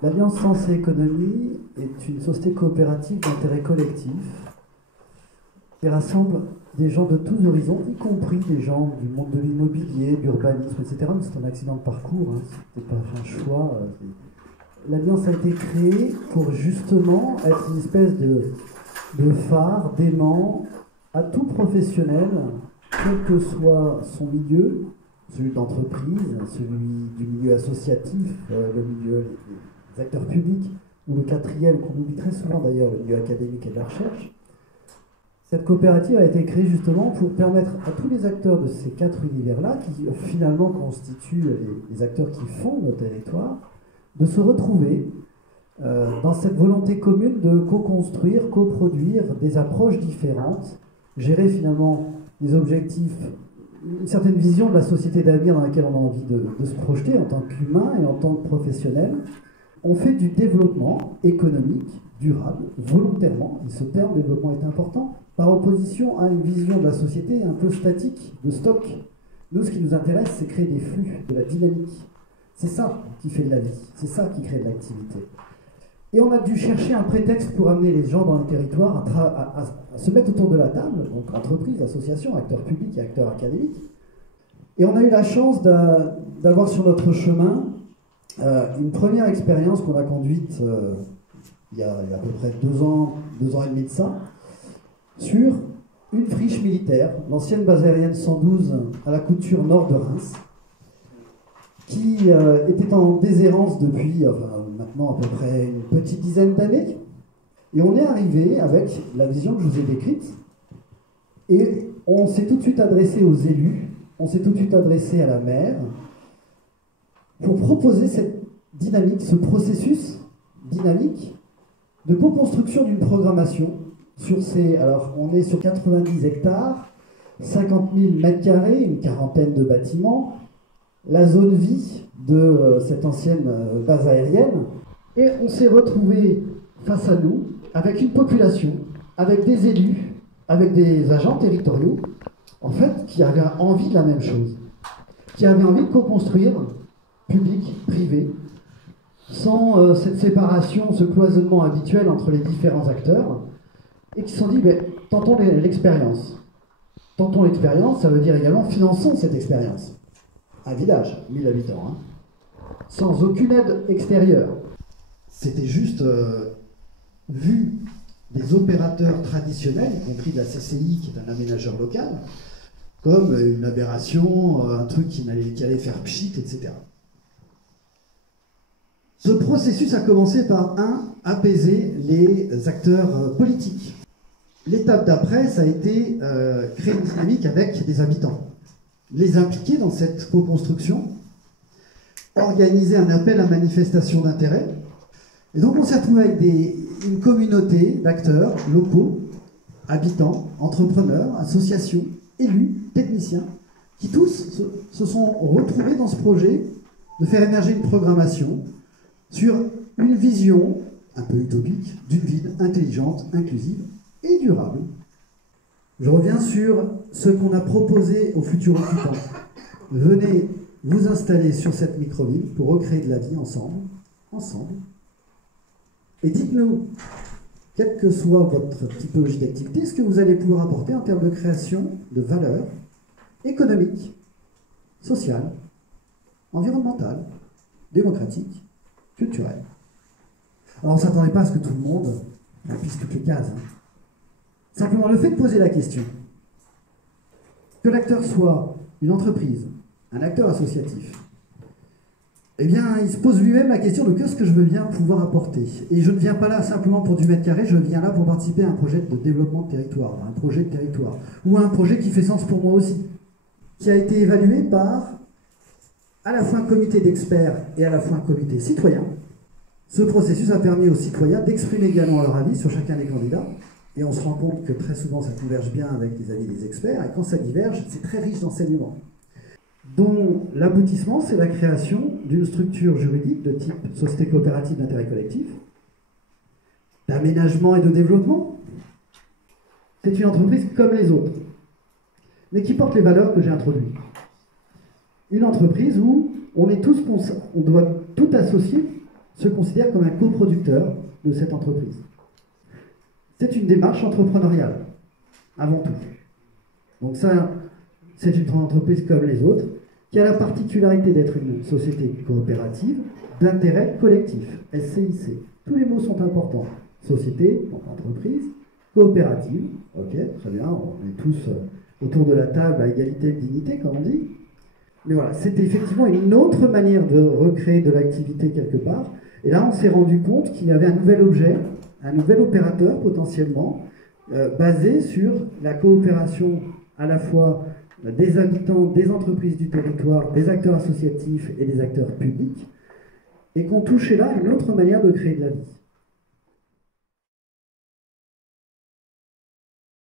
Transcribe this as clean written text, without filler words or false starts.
L'Alliance Sens et Économie est une société coopérative d'intérêt collectif qui rassemble des gens de tous horizons, y compris des gens du monde de l'immobilier, de l'urbanisme, etc. Mais c'est un accident de parcours, hein, c'était pas un choix. L'Alliance a été créée pour justement être une espèce de phare, d'aimant à tout professionnel, quel que soit son milieu, celui d'entreprise, celui du milieu associatif, le milieu des acteurs publics, ou le quatrième, qu'on oublie très souvent d'ailleurs, le milieu académique et de la recherche. Cette coopérative a été créée justement pour permettre à tous les acteurs de ces quatre univers-là, qui finalement constituent les acteurs qui font nos territoires, de se retrouver dans cette volonté commune de co-construire, coproduire des approches différentes, gérer finalement des objectifs, une certaine vision de la société d'avenir dans laquelle on a envie de se projeter en tant qu'humain et en tant que professionnel. On fait du développement économique durable, volontairement, et ce terme développement est important, par opposition à une vision de la société un peu statique, de stock. Nous, ce qui nous intéresse, c'est créer des flux, de la dynamique. C'est ça qui fait de la vie, c'est ça qui crée de l'activité. Et on a dû chercher un prétexte pour amener les gens dans les territoires à se mettre autour de la table, donc entreprises, associations, acteurs publics et acteurs académiques. Et on a eu la chance d'avoir sur notre chemin une première expérience qu'on a conduite il y a à peu près 2 ans et demi de ça, sur une friche militaire, l'ancienne base aérienne 112 à la Couture nord de Reims, qui était en déshérence depuis maintenant à peu près une petite dizaine d'années. Et on est arrivé avec la vision que je vous ai décrite, et on s'est tout de suite adressé aux élus, on s'est tout de suite adressé à la maire, pour proposer cette dynamique, ce processus dynamique de co-construction d'une programmation sur ces... Alors, on est sur 90 hectares, 50 000 mètres carrés, une quarantaine de bâtiments, la zone vie de cette ancienne base aérienne. Et on s'est retrouvé face à nous, avec une population, avec des élus, avec des agents territoriaux, en fait, qui avaient envie de la même chose, qui avaient envie de co-construire public, privé, sans cette séparation, ce cloisonnement habituel entre les différents acteurs, et qui se sont dit, tentons l'expérience. Tentons l'expérience, ça veut dire également finançons cette expérience. Un village, 1000 habitants, hein, sans aucune aide extérieure. C'était juste vu des opérateurs traditionnels, y compris de la CCI, qui est un aménageur local, comme une aberration, un truc qui allait faire pchit, etc. Ce processus a commencé par, apaiser les acteurs politiques. L'étape d'après, ça a été créer une dynamique avec des habitants. Les impliquer dans cette co-construction, organiser un appel à manifestation d'intérêt. Et donc on s'est retrouvé avec une communauté d'acteurs locaux, habitants, entrepreneurs, associations, élus, techniciens, qui tous se sont retrouvés dans ce projet de faire émerger une programmation sur une vision un peu utopique d'une ville intelligente, inclusive et durable. Je reviens sur ce qu'on a proposé aux futurs occupants. Venez vous installer sur cette microville pour recréer de la vie ensemble. Et dites-nous, quelle que soit votre typologie d'activité, ce que vous allez pouvoir apporter en termes de création de valeur économique, sociale, environnementale, démocratique, culturelle. Alors on ne s'attendait pas à ce que tout le monde remplisse toutes les cases. Hein. Simplement le fait de poser la question, que l'acteur soit une entreprise, un acteur associatif, eh bien, il se pose lui-même la question de qu'est-ce que je veux bien pouvoir apporter. Et je ne viens pas là simplement pour du mètre carré, je viens là pour participer à un projet de développement de territoire, un projet de territoire, ou un projet qui fait sens pour moi aussi, qui a été évalué par à la fois un comité d'experts et à la fois un comité citoyen. Ce processus a permis aux citoyens d'exprimer également leur avis sur chacun des candidats, et on se rend compte que très souvent ça converge bien avec les avis des experts, et quand ça diverge, c'est très riche d'enseignements, dont l'aboutissement, c'est la création d'une structure juridique de type société coopérative d'intérêt collectif, d'aménagement et de développement. C'est une entreprise comme les autres, mais qui porte les valeurs que j'ai introduites. Une entreprise où on doit tout associer se considère comme un coproducteur de cette entreprise. C'est une démarche entrepreneuriale, avant tout. Donc ça, c'est une entreprise comme les autres, qui a la particularité d'être une société coopérative d'intérêt collectif, SCIC. Tous les mots sont importants. Société, donc entreprise, coopérative, ok, très bien, on est tous autour de la table à égalité et dignité, comme on dit. Mais voilà, c'était effectivement une autre manière de recréer de l'activité quelque part. Et là, on s'est rendu compte qu'il y avait un nouvel objet, un nouvel opérateur potentiellement, basé sur la coopération à la fois des habitants, des entreprises du territoire, des acteurs associatifs et des acteurs publics, et qu'on touchait là une autre manière de créer de la vie.